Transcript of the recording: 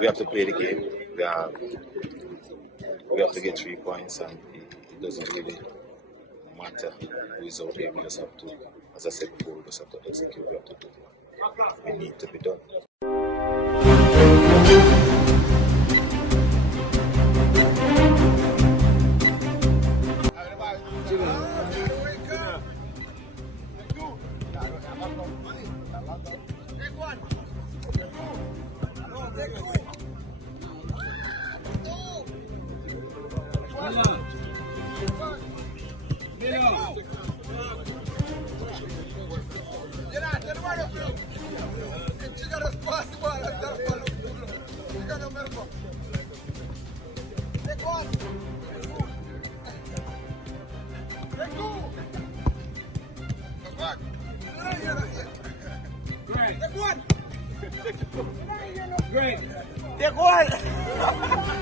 we have to play the game. We have to get 3 points, and it doesn't really matter who is out there. We just have to, as I said before, we just have to execute. We have to do what we need to be done. Great. Take one.